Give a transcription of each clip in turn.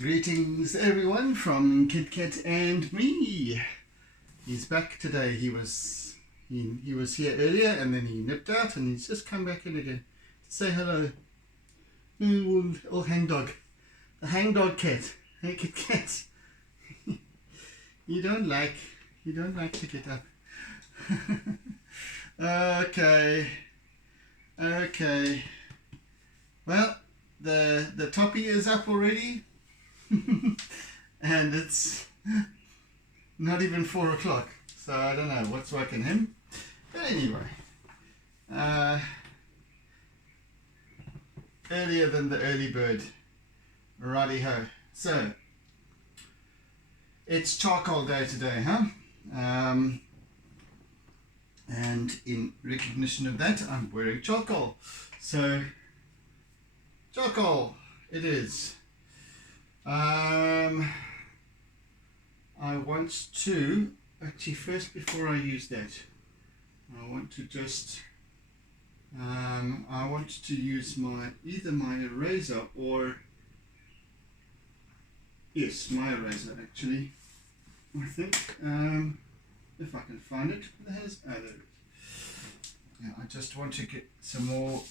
Greetings everyone from Kit Kat and me. He's back today. He was here earlier and then he nipped out and he's just come back in again to say hello. Old hangdog. The hangdog cat. Hey Kit Kat. You don't like to get up. Okay. Well, the toppy is up already. And it's not even 4 o'clock, so I don't know what's waking him. But anyway, earlier than the early bird. Righty ho. So it's charcoal day today, huh? And in recognition of that, I'm wearing charcoal. So charcoal it is. I want to actually first, before I use that, I want to just I want to use either my eraser or yes, my eraser actually. I think if I can find it. Where the hell is there it is. Yeah, I just want to get some more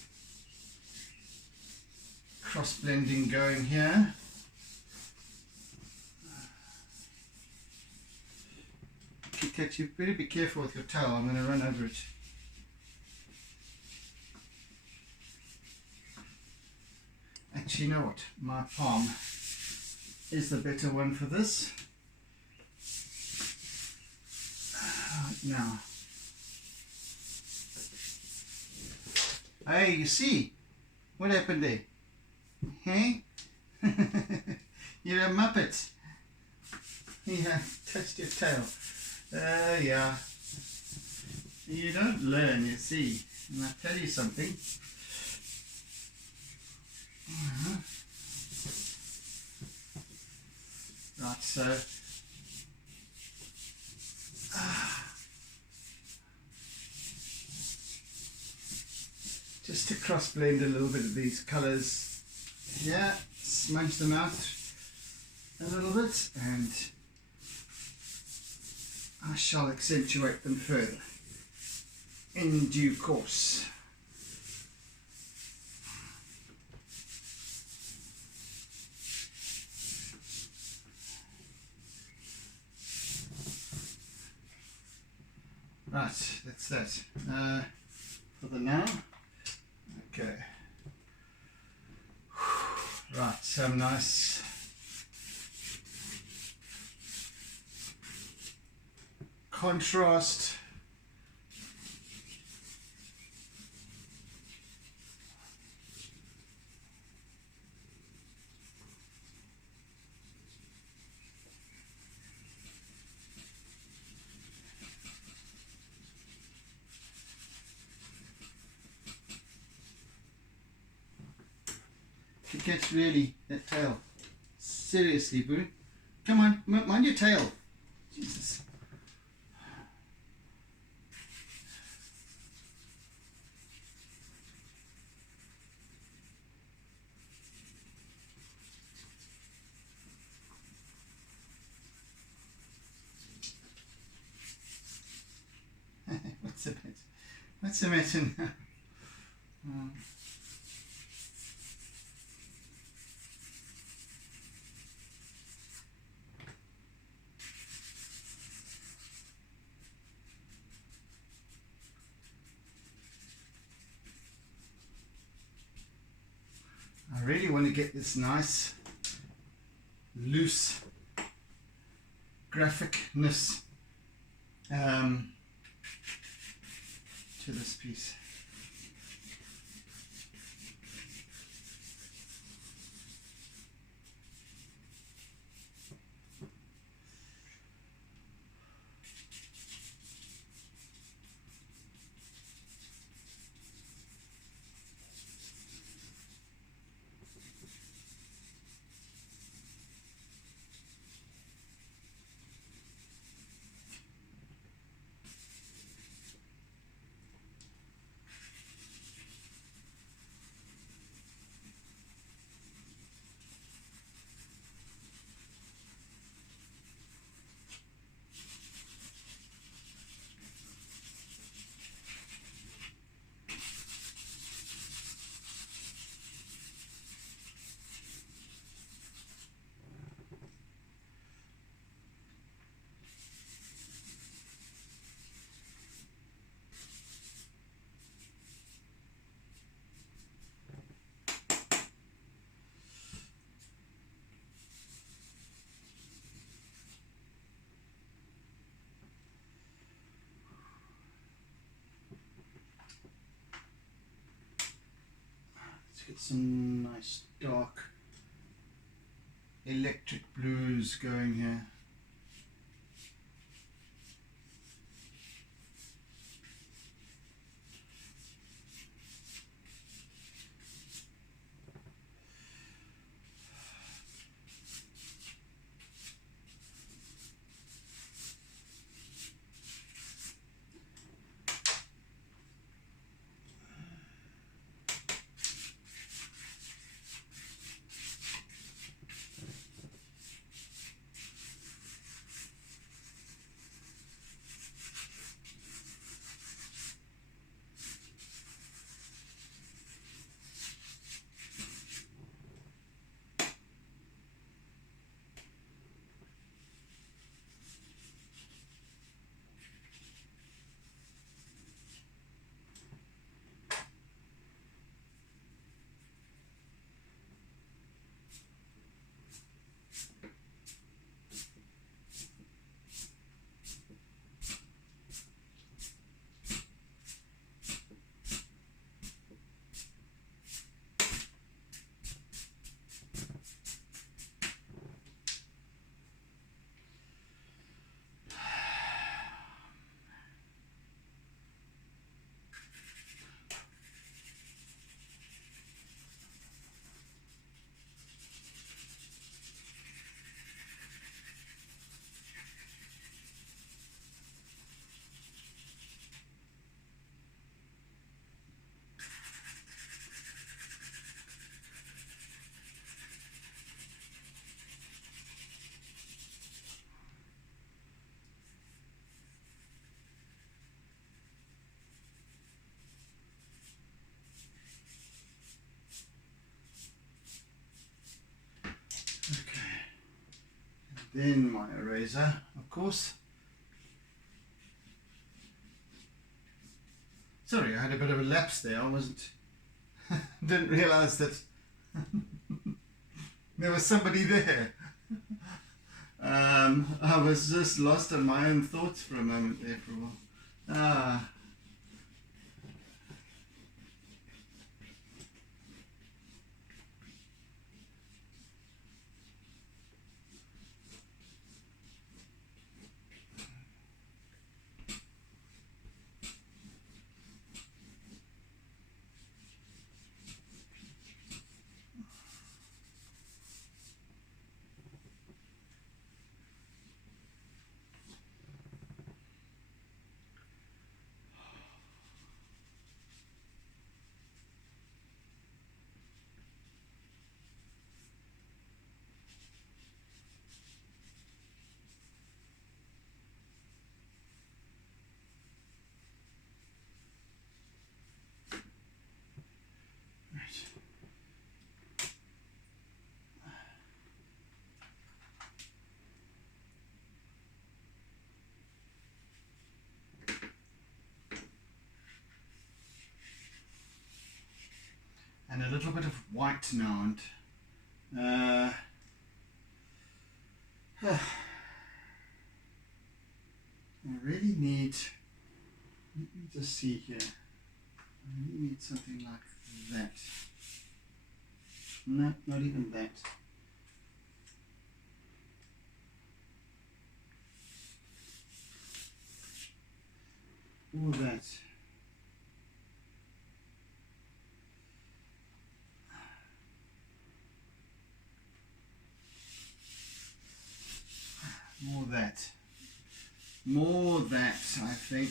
cross blending going here. Kit, you better be careful with your towel. I'm going to run over it. Actually, you know what? My palm is the better one for this. Right now. Hey, you see? What happened there? Hey? You're a muppet. You have touched your tail. Yeah. You don't learn, you see. And I'll tell you something. Right, so just to cross blend a little bit of these colours here, smudge them out a little bit, and I shall accentuate them further in due course. Right, that's that for the now. Okay. Right, some nice contrast. You catch really that tail. Seriously, boo. Come on, mind your tail. Jesus. What's the matter now? I really want to get this nice loose graphicness to this piece. get some nice dark electric blues going here. Then my eraser, of course. Sorry, I had a bit of a lapse there. I didn't realise that there was somebody there. I was just lost in my own thoughts for a moment there for a while. And a little bit of white now. And I really need, let me just see here, I really need something like that. No, not even that. All that. More that, I think.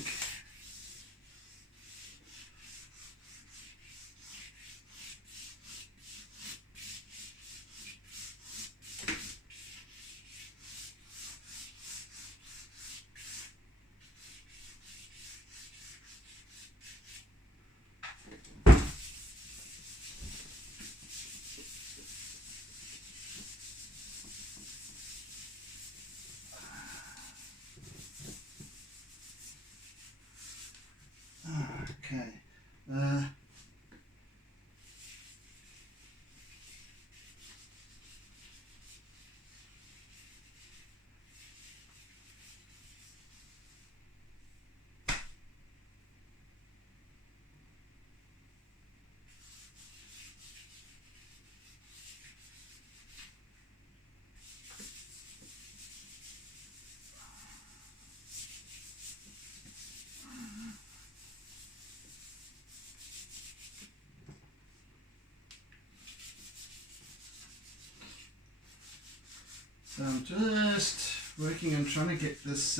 So I'm just working on trying to get this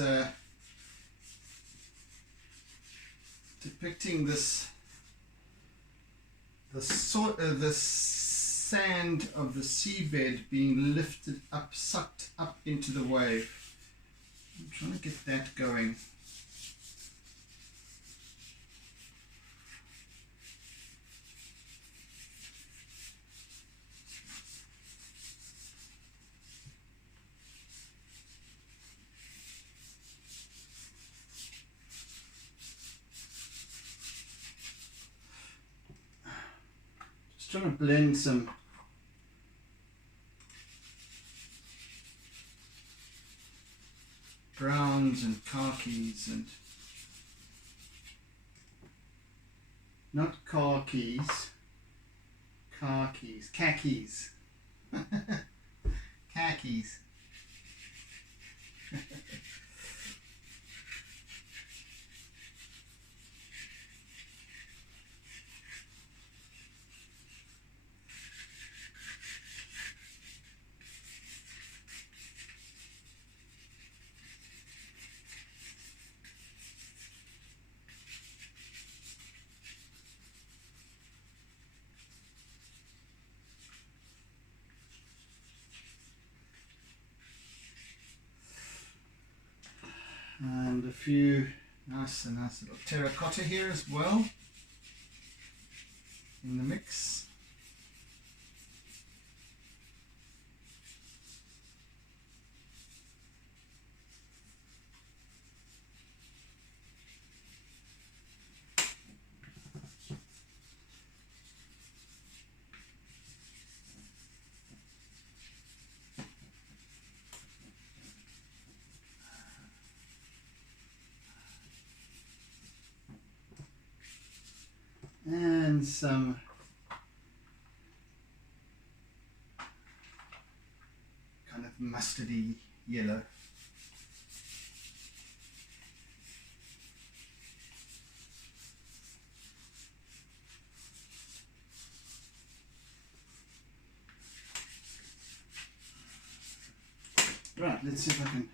depicting this the sand of the seabed being lifted up, sucked up into the wave. I'm trying to get that going. Trying to blend some browns and khakis and not khakis, khakis, khakis, khakis. And a few nice little terracotta here as well in the mix. And some kind of mustardy yellow. Right, let's see if I can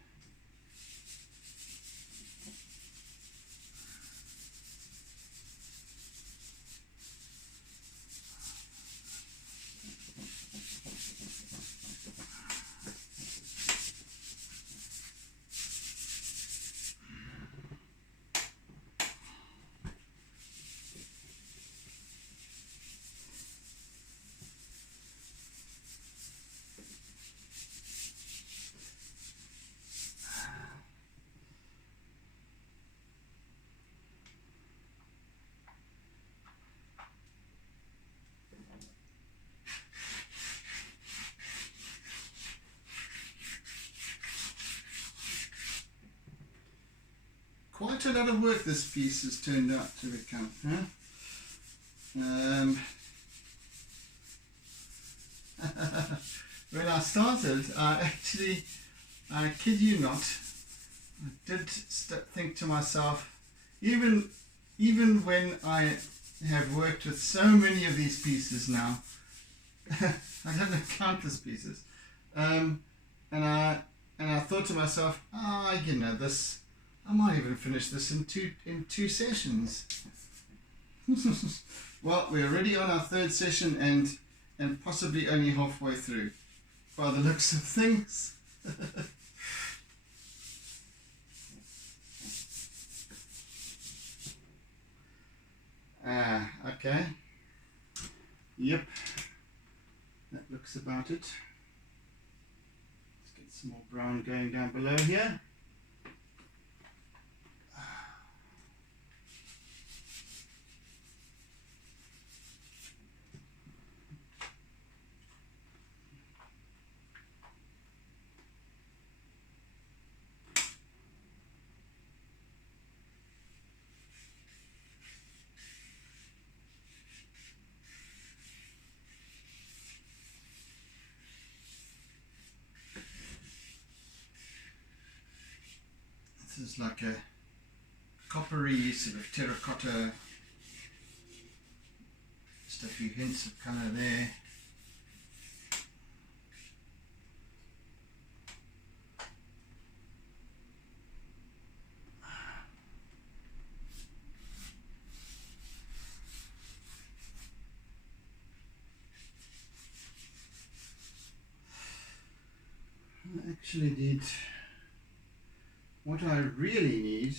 quite a lot of work this piece has turned out to become. Huh? When I started, I kid you not, I did think to myself, even when I have worked with so many of these pieces now, I don't know countless pieces, and I thought to myself, you know, this, I might even finish this in two sessions. Well, we're already on our third session and possibly only halfway through, by the looks of things. Okay. Yep. That looks about it. Let's get some more brown going down below here. This is like a coppery sort of terracotta, just a few hints of colour there. I actually need, what I really need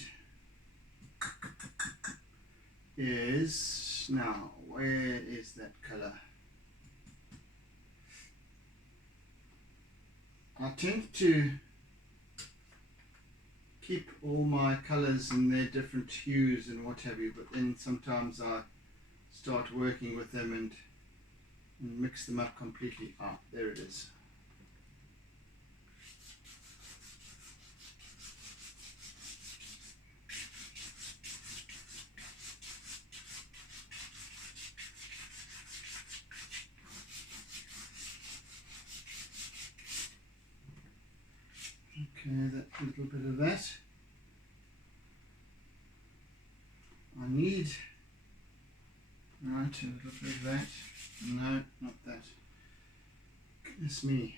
is, now where is that color? I tend to keep all my colors in their different hues and what have you, but then sometimes I start working with them and mix them up completely. Ah, there it is. Okay, that little bit of that. I need, right, a little bit of that. No, not that. Goodness me.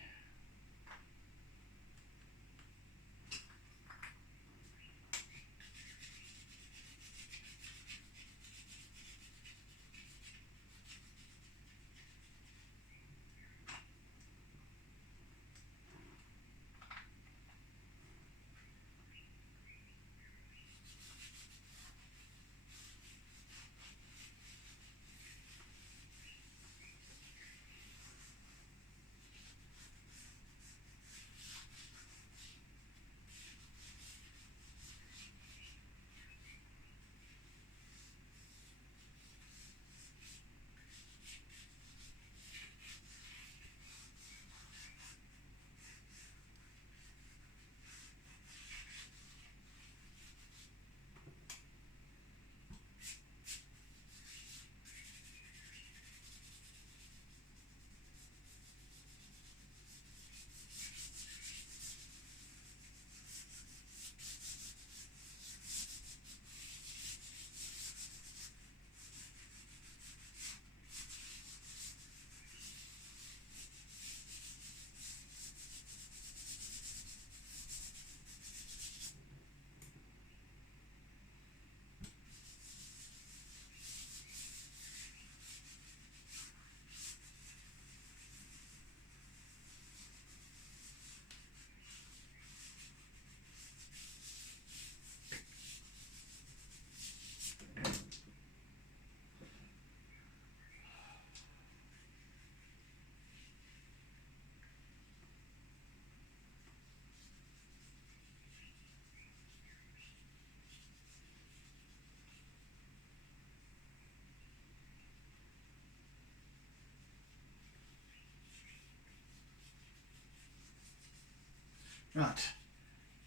Right,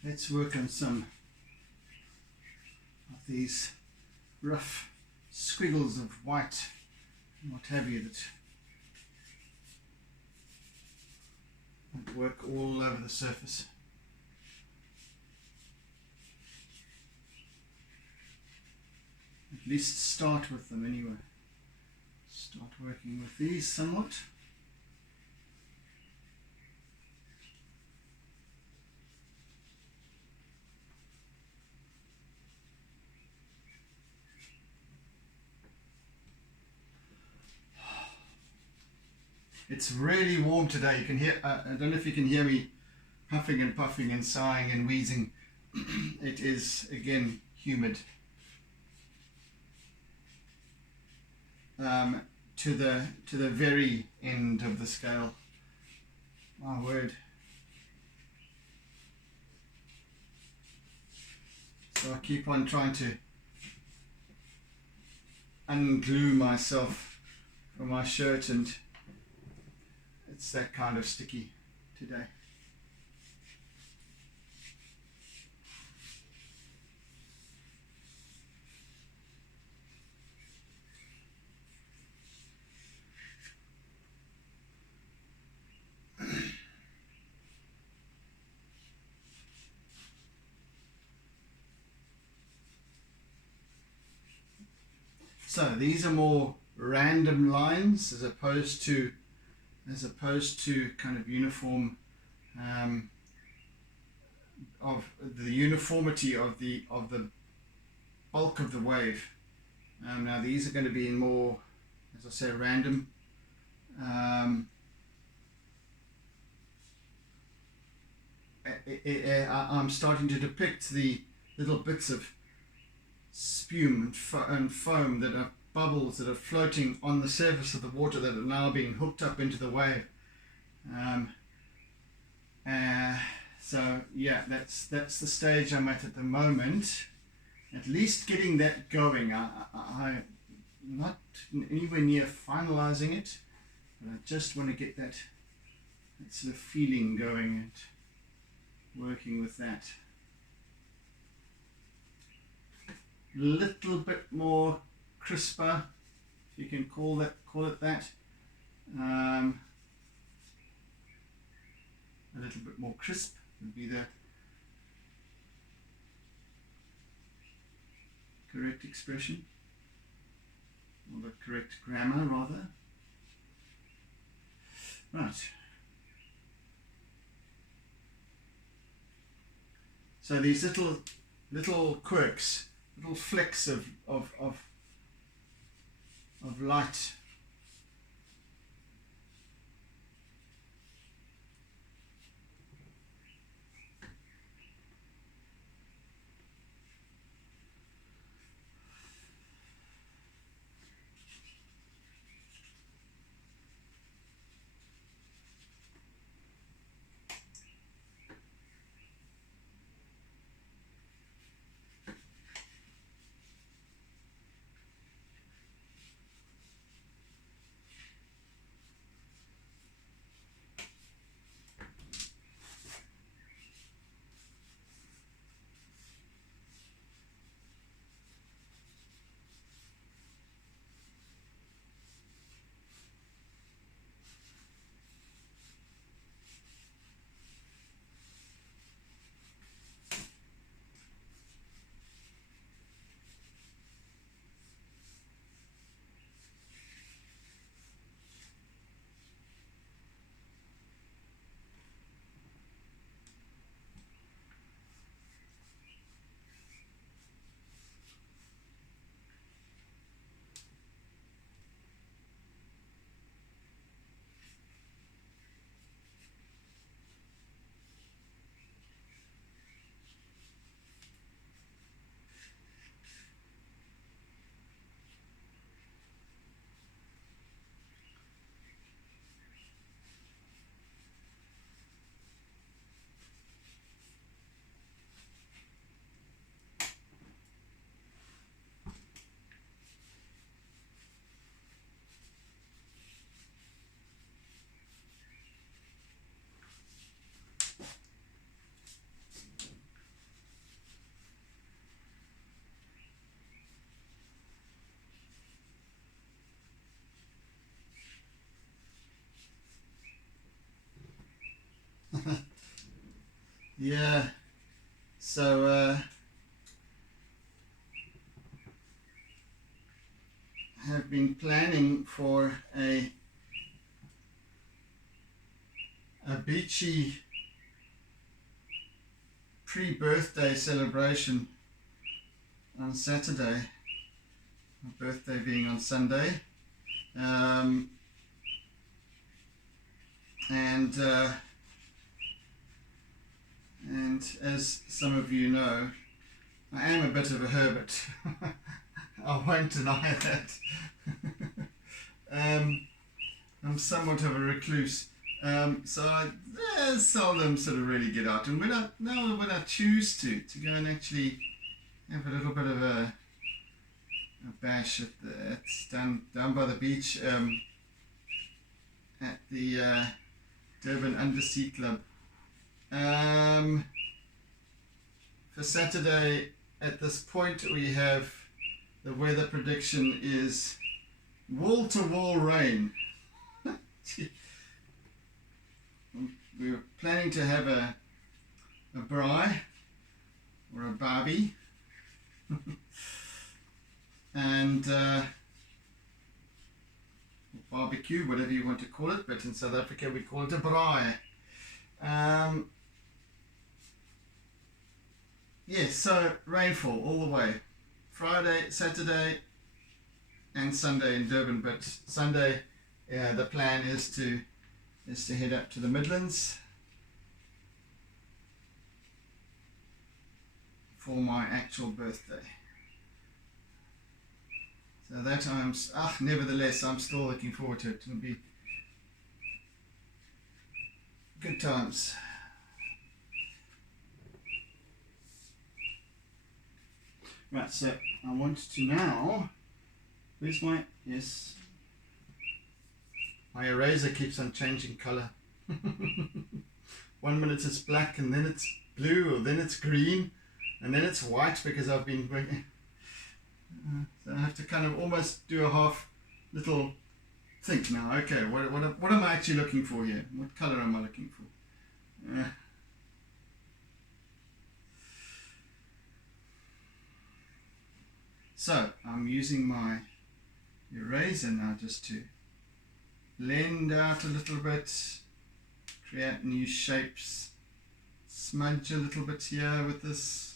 let's work on some of these rough squiggles of white and what have you that work all over the surface. At least start with them anyway. Start working with these somewhat. It's really warm today. You can hear, I don't know if you can hear me puffing and puffing and sighing and wheezing. It is, again, humid. To the very end of the scale. My word. So I keep on trying to unglue myself from my shirt, and it's that kind of sticky today. So these are more random lines as opposed to kind of uniform, of the uniformity of the bulk of the wave. Now these are going to be in more, as I say, random. I'm starting to depict the little bits of spume and foam that are bubbles that are floating on the surface of the water that are now being hooked up into the wave. So yeah, that's the stage I'm at the moment. At least getting that going. I'm not anywhere near finalizing it, but I just want to get that sort of feeling going and working with that. Little bit more crisper, if you can call it that. A little bit more crisp would be the correct expression, or the correct grammar rather. Right. So these little quirks, little flecks of light. Yeah, so have been planning for a beachy pre-birthday celebration on Saturday, my birthday being on Sunday, and as some of you know, I am a bit of a hermit. I won't deny that. I'm somewhat of a recluse, so I seldom sort of really get out. And when I choose to go and actually have a little bit of a bash down by the beach at the Durban Undersea Club. For Saturday, at this point, we have the weather prediction is wall-to-wall rain. We were planning to have a braai or a barbie, and barbecue, whatever you want to call it, but in South Africa we call it a braai. Yes, so rainfall all the way, Friday, Saturday and Sunday in Durban, but Sunday the plan is to head up to the Midlands for my actual birthday. So that nevertheless, I'm still looking forward to it. It'll be good times. Right, so I want to now, where's my, yes, my eraser keeps on changing color. 1 minute it's black, and then it's blue, or then it's green, and then it's white because I've been working. So I have to kind of almost do a half little think now. Okay, what am I actually looking for here? What color am I looking for? So I'm using my eraser now just to blend out a little bit, create new shapes, smudge a little bit here with this.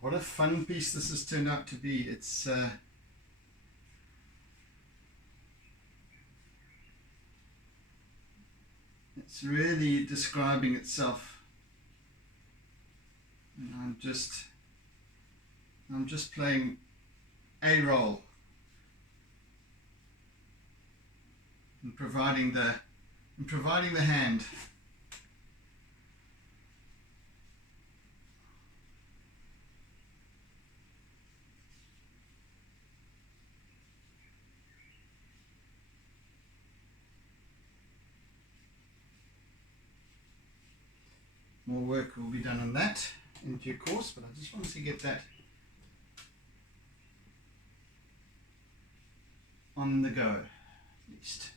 What a fun piece this has turned out to be. It's really describing itself. And I'm just playing a role and providing the hand. More work will be done on that in due course, but I just wanted to get that on the go, at least.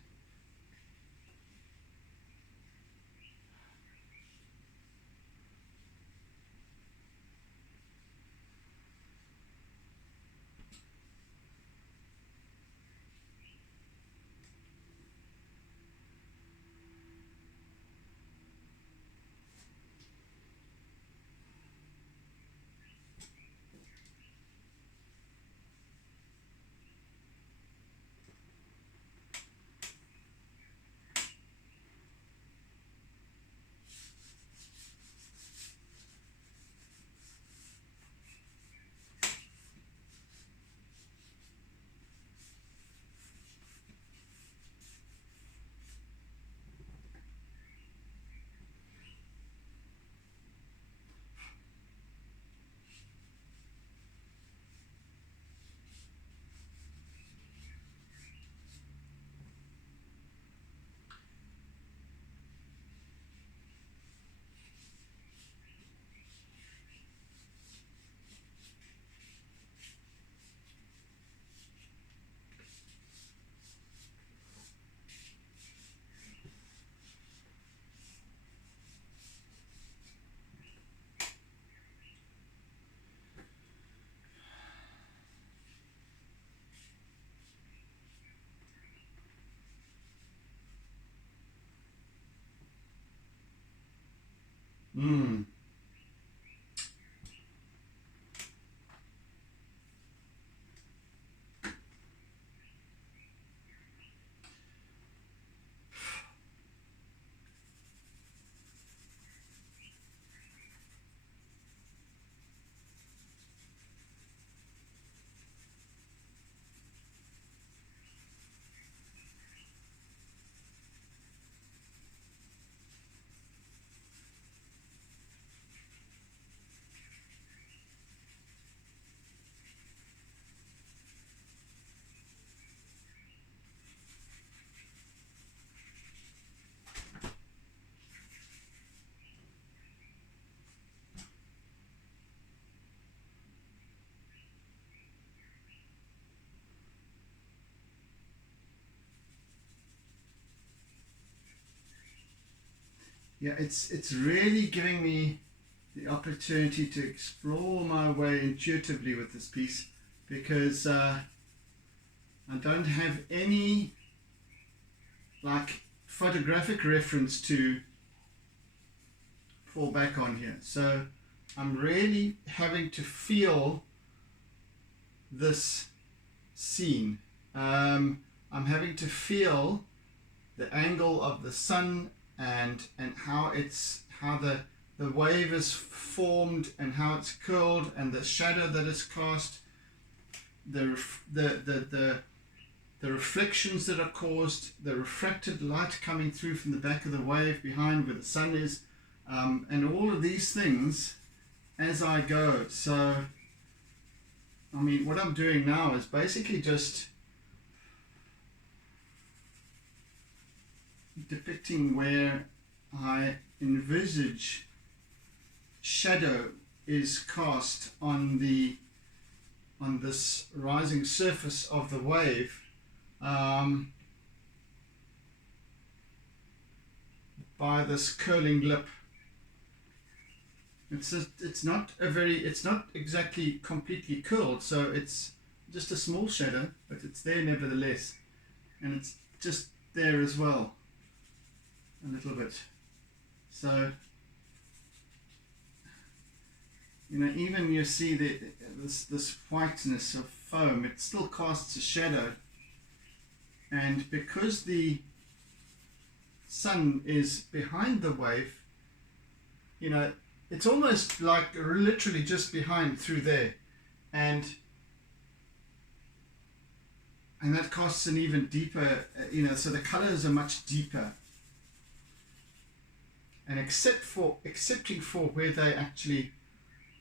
Yeah, it's really giving me the opportunity to explore my way intuitively with this piece, because I don't have any like photographic reference to fall back on here. So I'm really having to feel this scene I'm having to feel the angle of the sun and how the wave is formed and how it's curled and the shadow that is cast, the reflections that are caused, the refracted light coming through from the back of the wave behind where the sun is, and all of these things as I go. So I mean, what I'm doing now is basically just depicting where I envisage shadow is cast on this rising surface of the wave, by this curling lip. It's not exactly completely curled, so it's just a small shadow, but it's there nevertheless, and it's just there as well a little bit. So even you see this whiteness of foam, it still casts a shadow, and because the sun is behind the wave, it's almost like literally just behind through there, and that casts an even deeper, so the colors are much deeper, and excepting for where they actually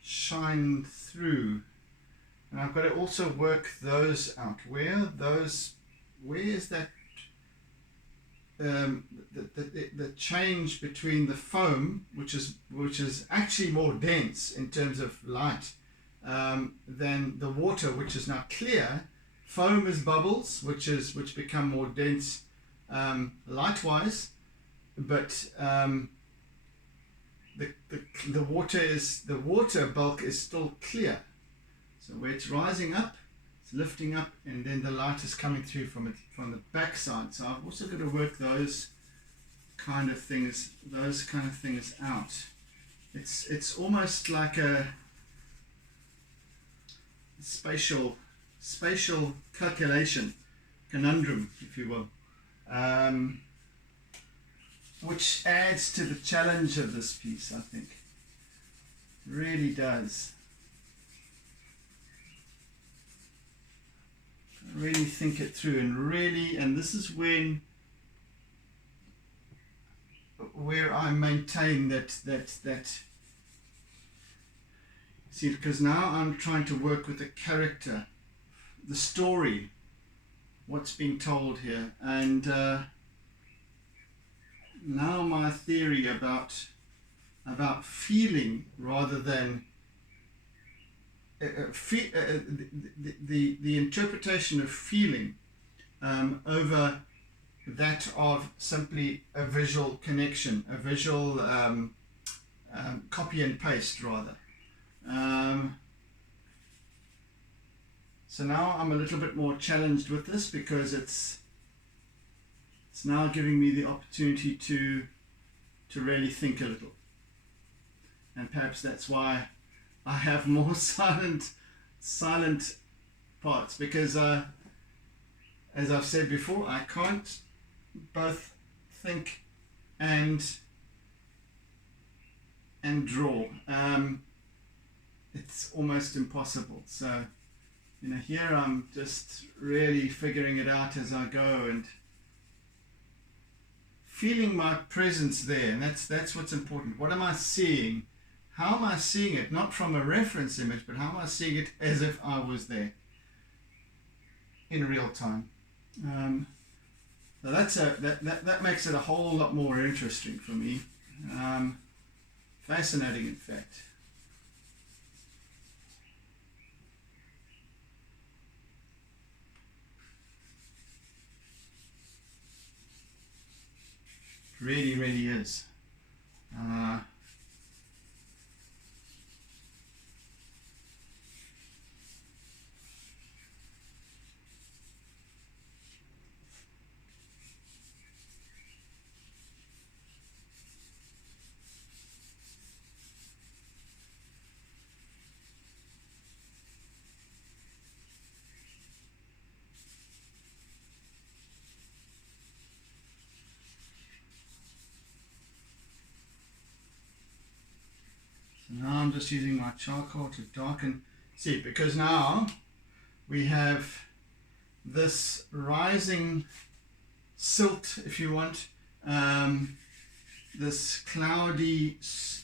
shine through. And I've got to also work those out. Where is that the change between the foam, which is actually more dense in terms of light, than the water, which is now clear. Foam is bubbles, which become more dense light-wise, but the water bulk is still clear. So where it's rising up, it's lifting up, and then the light is coming through from the back side. So I've also got to work those kind of things out. It's almost like a spatial calculation conundrum, if you will, which adds to the challenge of this piece, I think. Really does. Really think it through, and this is where I maintain that see, because now I'm trying to work with the character, the story, what's being told here, and now my theory about feeling rather than the interpretation of feeling over that of simply a visual connection, a visual copy and paste rather. So now I'm a little bit more challenged with this, because it's now giving me the opportunity to really think a little, and perhaps that's why I have more silent parts, because as I've said before, I can't both think and draw. It's almost impossible. So here I'm just really figuring it out as I go and feeling my presence there, and that's what's important. What am I seeing? How am I seeing it? Not from a reference image, but how am I seeing it as if I was there in real time? So that makes it a whole lot more interesting for me. Fascinating, in fact. Really, really is. Now I'm just using my charcoal to darken. See, because now we have this rising silt, if you want, this cloudiness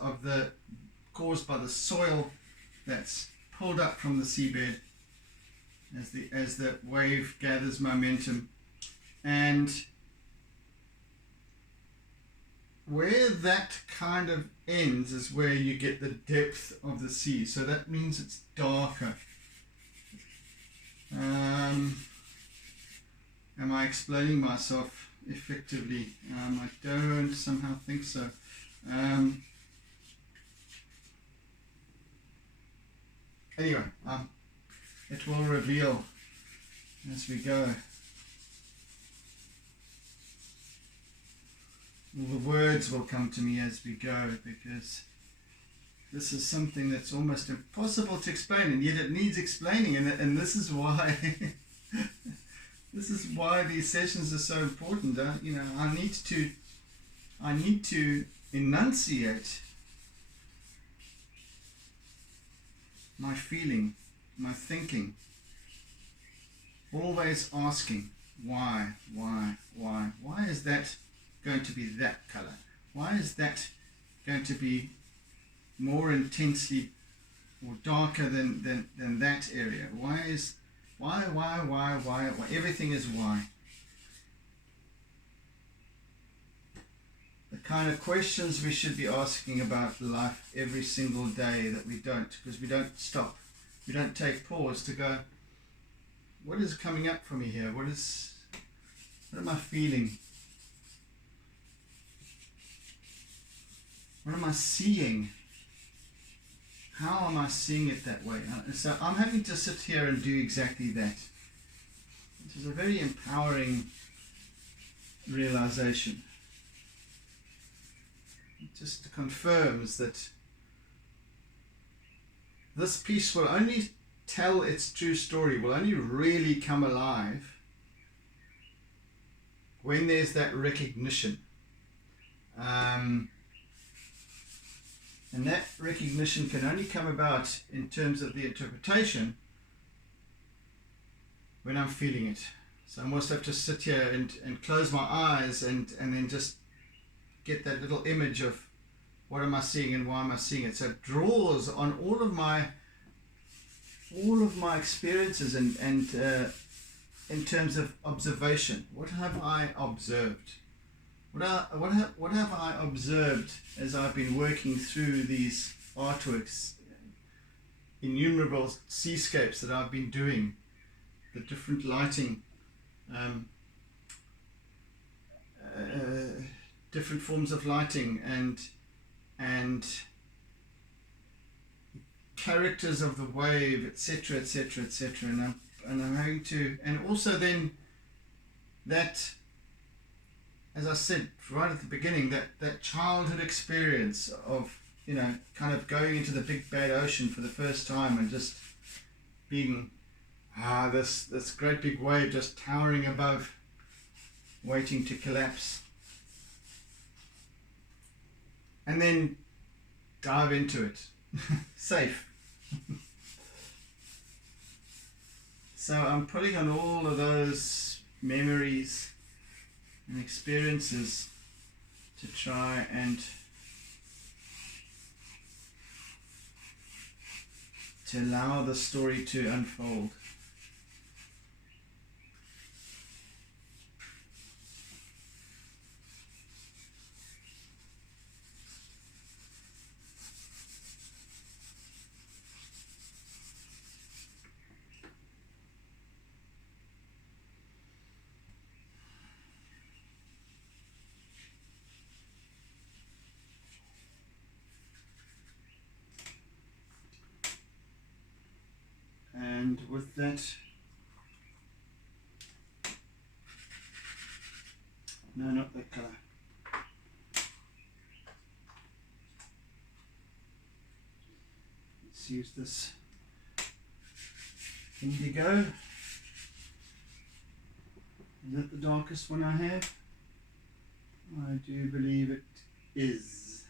of the caused by the soil that's pulled up from the seabed as the wave gathers momentum. And where that kind of ends is where you get the depth of the sea. So that means it's darker. Am I explaining myself effectively? I don't somehow think so. Anyway, it will reveal as we go. The words will come to me as we go, because this is something that's almost impossible to explain, and yet it needs explaining, and this is why this is why these sessions are so important. You know, I need to enunciate my feeling, my thinking, always asking why is that going to be that color? Why is that going to be more intensely or darker than that area? Why? Everything is why. The kind of questions we should be asking about life every single day that we don't, because we don't stop. We don't take pause to go, what is coming up for me here? What am I feeling? What am I seeing? How am I seeing it that way? So I'm having to sit here and do exactly that. It is a very empowering realization. It just confirms that this piece will only tell its true story, will only really come alive when there's that recognition. And that recognition can only come about in terms of the interpretation when I'm feeling it. So I almost have to sit here and close my eyes and then just get that little image of what am I seeing and why am I seeing it. So it draws on all of my experiences and in terms of observation. What have I observed? What have I observed as I've been working through these artworks, innumerable seascapes that I've been doing, the different lighting, different forms of lighting and characters of the wave, etc., etc., etc. And I'm having to, and also then that, as I said right at the beginning, that childhood experience of, you know, kind of going into the big bad ocean for the first time and just being this great big wave just towering above, waiting to collapse, and then dive into it safe. So I'm putting on all of those memories and experiences to try and to allow the story to unfold. And with that, no, not that colour. Let's use this indigo. Is that the darkest one I have? I do believe it is.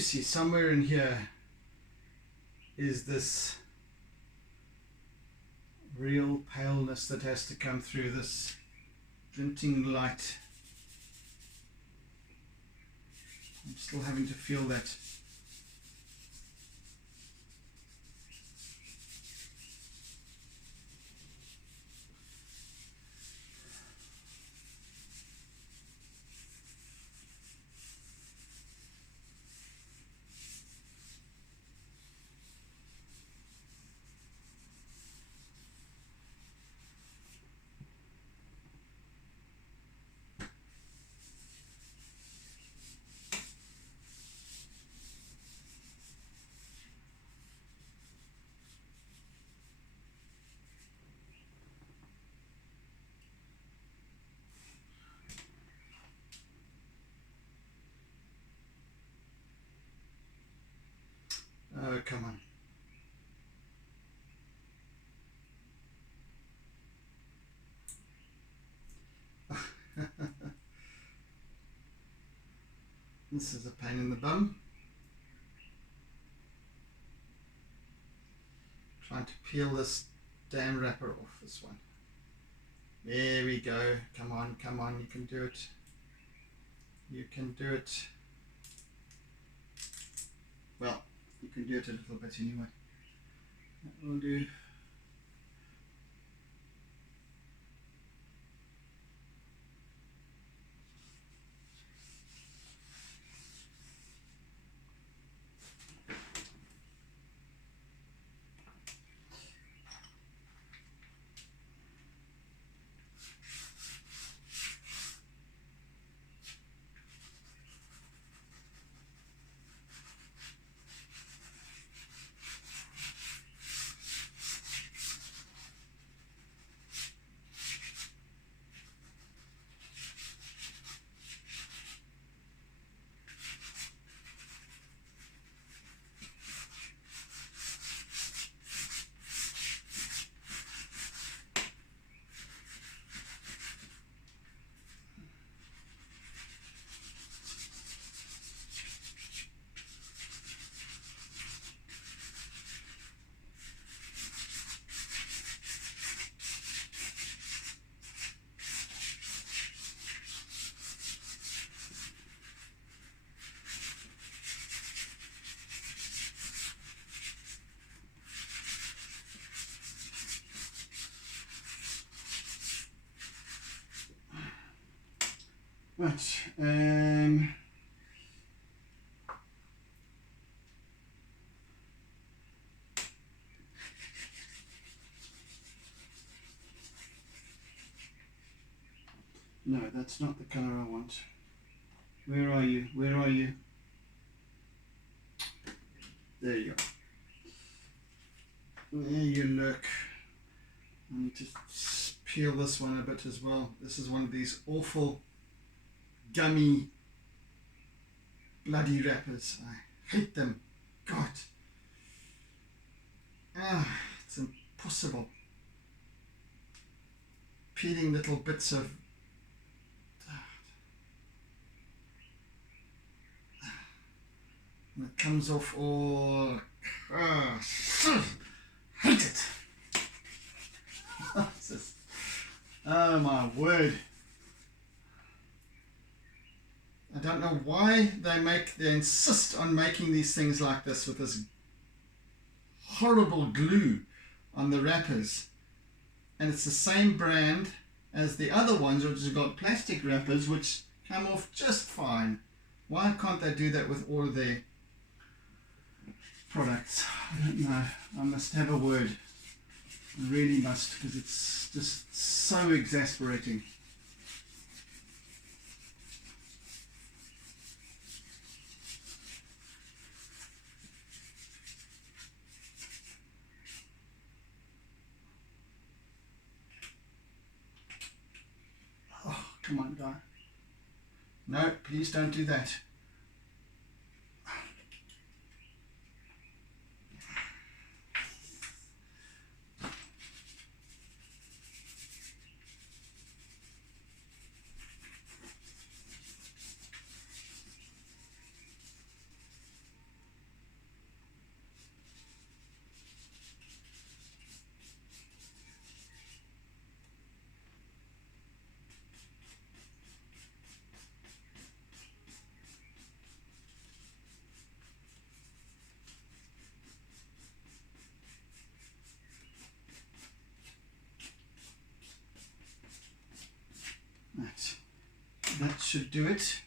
you see somewhere in here is this real paleness that has to come through, this glinting light. I'm still having to feel that. Oh, come on. This is a pain in the bum. Trying to peel this damn wrapper off, this one. There we go. Come on, come on, you can do it. You can do it. Well, you can do it a little bit anyway. That will do. Right, no, that's not the colour I want. Where are you? Where are you? There you are. There you look. I need to peel this one a bit as well. This is one of these awful gummy bloody wrappers. I hate them. God. It's impossible. Peeling little bits of and it comes off all. Hate it. Oh my word. I don't know why they insist on making these things like this with this horrible glue on the wrappers. And it's the same brand as the other ones, which have got plastic wrappers which come off just fine. Why can't they do that with all of their products? I don't know. I must have a word. I really must, because it's just so exasperating. Oh, come on, guy. No, please don't do that. should do it.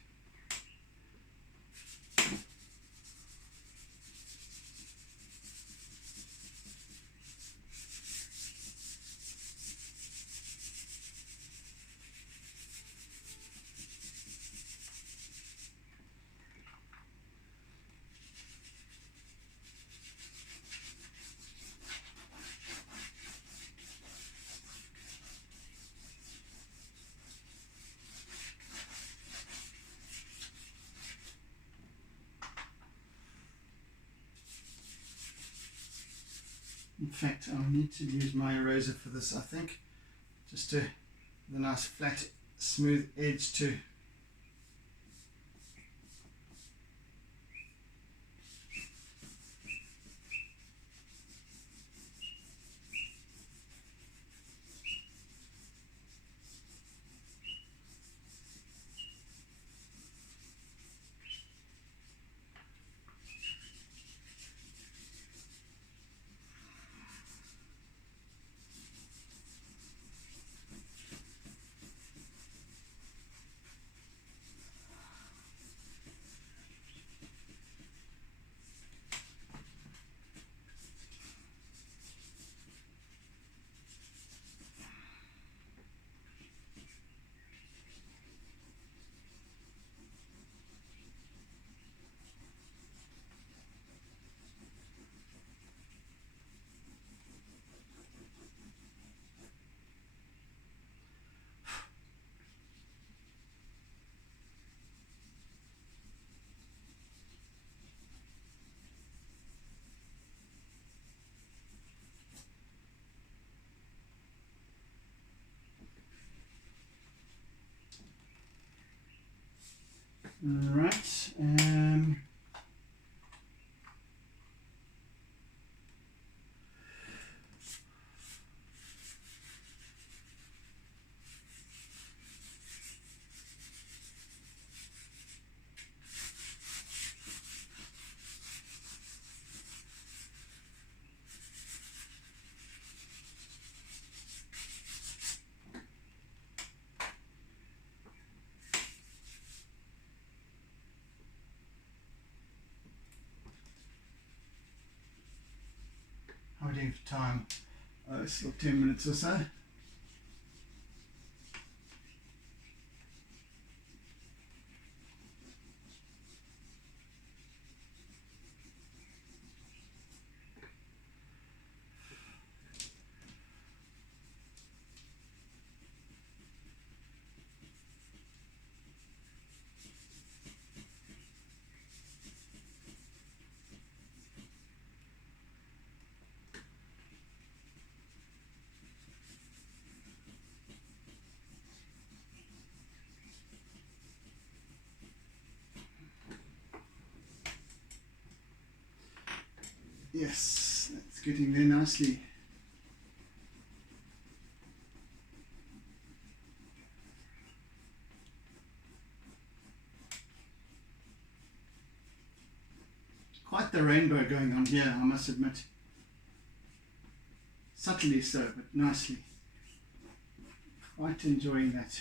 In fact, I'll need to use my eraser for this, I think, just to the nice flat smooth edge to right. How are we doing for time? Oh, still 10 minutes or so. Yes, that's getting there nicely. Quite the rainbow going on here, I must admit. Subtly so, but nicely. Quite enjoying that.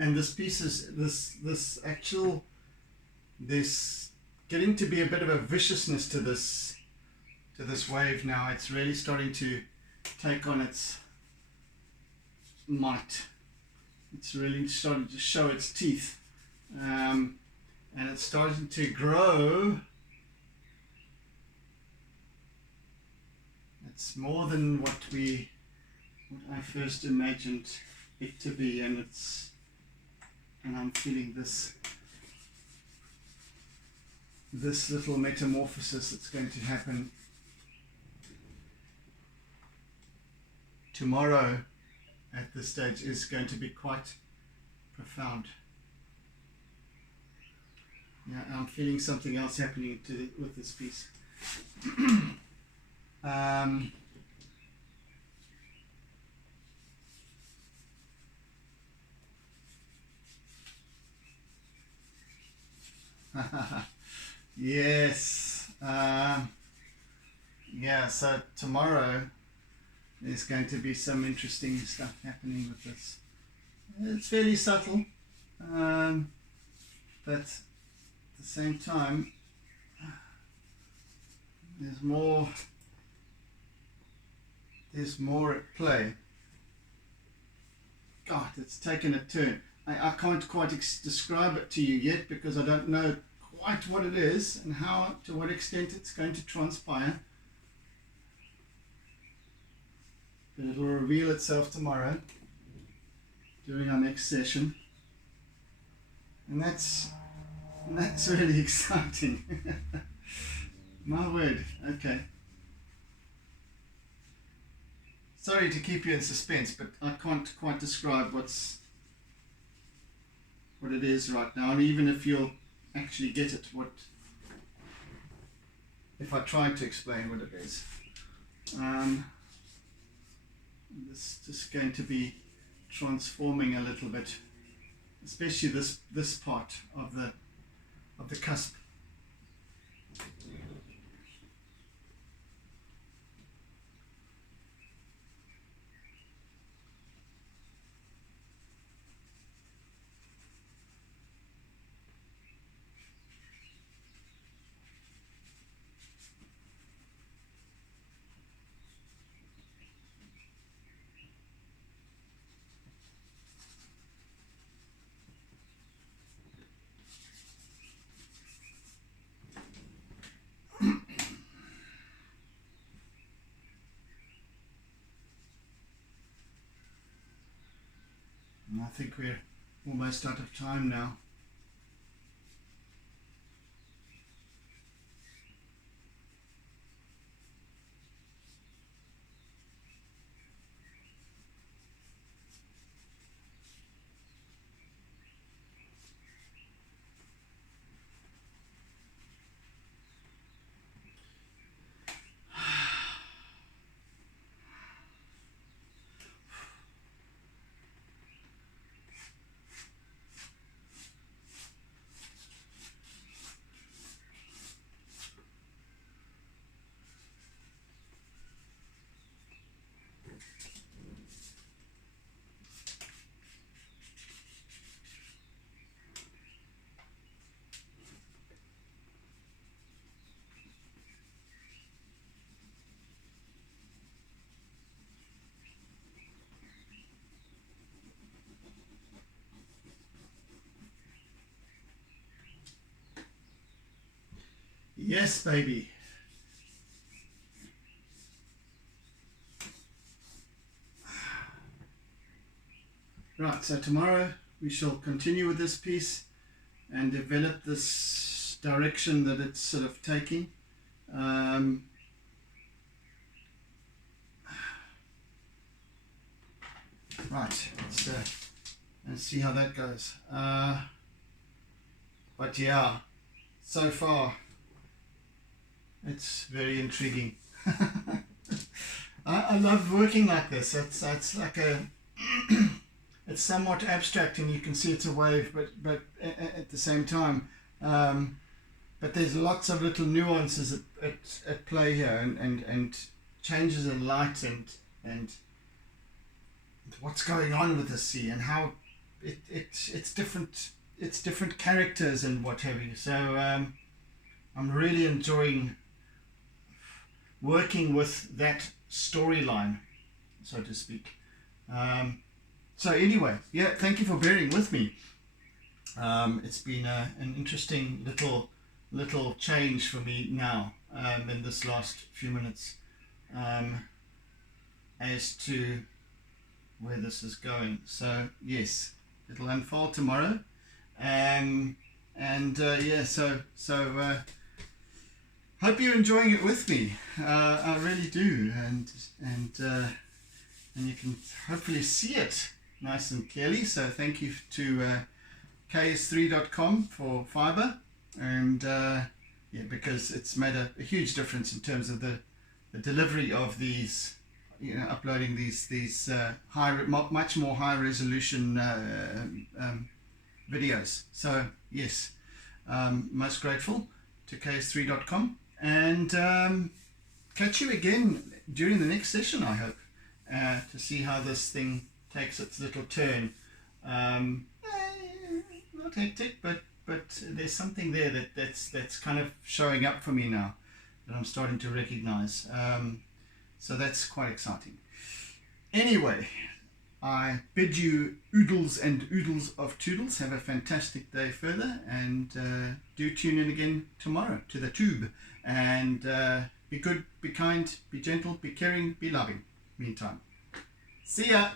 And this piece is there's getting to be a bit of a viciousness to this wave now. It's really starting to take on its might. It's really starting to show its teeth, and it's starting to grow. It's more than what I first imagined it to be, and I'm feeling this little metamorphosis that's going to happen tomorrow at this stage is going to be quite profound. Yeah, I'm feeling something else happening with this piece. Yes. Yeah, so tomorrow there's going to be some interesting stuff happening with this. It's fairly subtle, but at the same time there's more at play. God, it's taken a turn. I can't quite describe it to you yet because I don't know quite what it is and to what extent it's going to transpire. But it'll reveal itself tomorrow during our next session. And that's really exciting. My word, okay. Sorry to keep you in suspense, but I can't quite describe what it is right now, and even if you'll actually get it, if I try to explain what it is. This is just going to be transforming a little bit, especially this part of the cusp. I think we're almost out of time now. Yes, baby. Right, so tomorrow we shall continue with this piece and develop this direction that it's sort of taking. Right, let's see how that goes. But yeah, so far it's very intriguing. I love working like this. It's like it's somewhat abstract, and you can see it's a wave, but at the same time, but there's lots of little nuances at play here, and changes in light and what's going on with the sea, and how it's different characters and what have you. So I'm really enjoying working with that storyline, so to speak. So anyway, yeah, thank you for bearing with me. It's been an interesting little change for me now in this last few minutes as to where this is going. So yes, it'll unfold tomorrow, and yeah. So hope you're enjoying it with me. I really do, and you can hopefully see it nice and clearly. So thank you to ks3.com for fibre, and yeah, because it's made a huge difference in terms of the delivery of these, uploading these much more high resolution videos. So yes, most grateful to ks3.com, and catch you again during the next session, I hope, to see how this thing takes its little turn. Not hectic, but there's something there that's kind of showing up for me now that I'm starting to recognize. So that's quite exciting. Anyway, I bid you oodles and oodles of toodles. Have a fantastic day further, and do tune in again tomorrow to the tube. And be good, be kind, be gentle, be caring, be loving. Meantime, see ya.